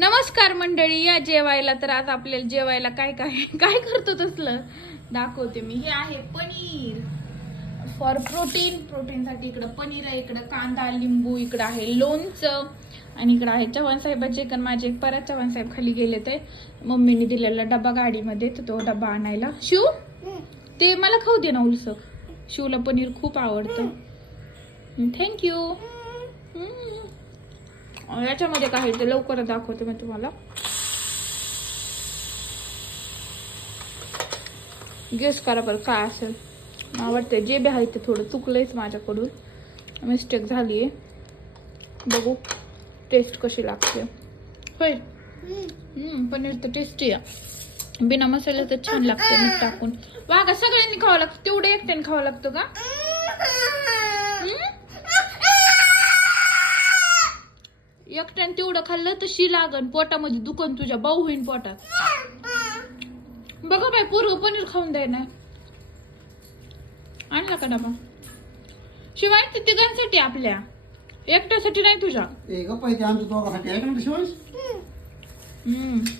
नमस्कार मंडळी, या जेवायला. तर आज आपल्याला जेवायला काय काय काय करतो तसलं दाखवते मी. हे आहे पनीर फॉर प्रोटीनसाठी. इकडं पनीर आहे, इकडं कांदा लिंबू, इकडं आहे लोणचं आणि इकडं आहे चव्हाण साहेबाचे. कारण माझे एक परत चव्हाण साहेब खाली गेले ते मम्मीने दिलेला डबा गाडीमध्ये, तर तो डबा आणायला. शिव ते मला खाऊ दे ना उलसक. शिवला पनीर खूप आवडतं. थँक्यू. याच्यामध्ये काय ते लवकर दाखवते मी तुम्हाला. गेस करा बरं काय असेल. मला वाटतं जे बी आहे ते थोडं चुकलंयच माझ्याकडून, मिस्टेक झाली आहे. बघू टेस्ट कशी लागते. होय पनीर तर टेस्टी आहे, बिना मसाल्याचं छान लागते मीठ टाकून. वागा सगळ्यांनी खावं लागतं, तेवढं एकट्याने खावं लागतं का? एकट्याने तेवढं खाल्लं तर शी लागन पोटामध्ये, दुकान तुझ्या बाऊ होईन पोटात. बघा बाई पोरग पनीर खाऊन द्याय नाही. आणला का डबा? शिवाय ते तिघांसाठी, आपल्या एकट्यासाठी नाही तुझ्या.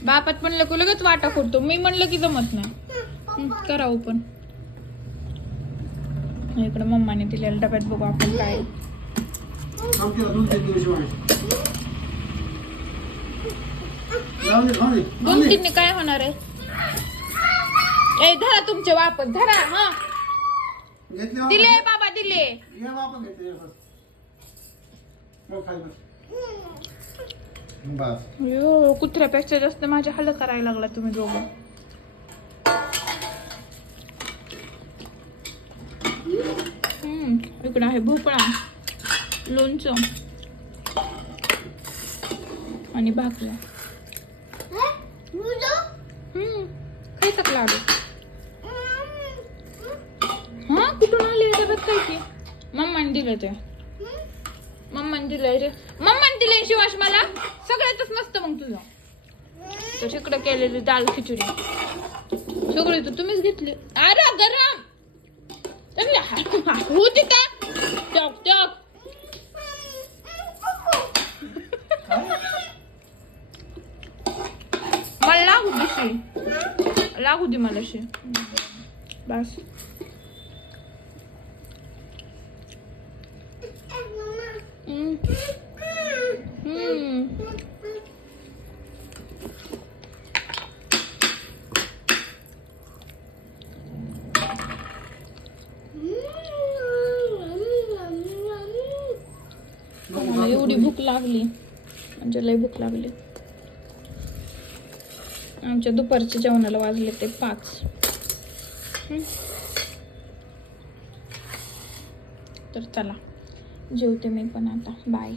बापात म्हणलं की लगेच वाटा फोडतो. मी म्हणलं की जमत नाही. करावं पण. इकडे मम्माने दिलेल्या डब्यात बघू आपण काय. दोन तीन काय होणार आहे? ए धरा तुमचे वापस धरा. हा दिले बाबा दिले. कुत्र्यापेक्षा जास्त माझ्या हल्ल करायला लागला तुम्ही दोघं. इकडे आहे भोपळा, लोणचं आणि भाकऱ्या. खायचा लाडू. हा कुठून आले डब्यात काय की? मम्माने दिलं ते. मम्माने दिलंय रे. मम्माने दिलंय शिवाश मला. सगळ्यातच मस्त. मग तुझं तर तिकडे केलेली दाल खिचडी सगळी तर तुम्हीच घेतली. अरे गरम होती का? टक टक. मला लागू दे, लागू दे मला शी. बस मला एवढी भूक लागली म्हणजे लय भूक लागली. आमच्या दुपारच्या जेवणाला वाजले ते 5. तर चला जेवते मी पण आता. बाय.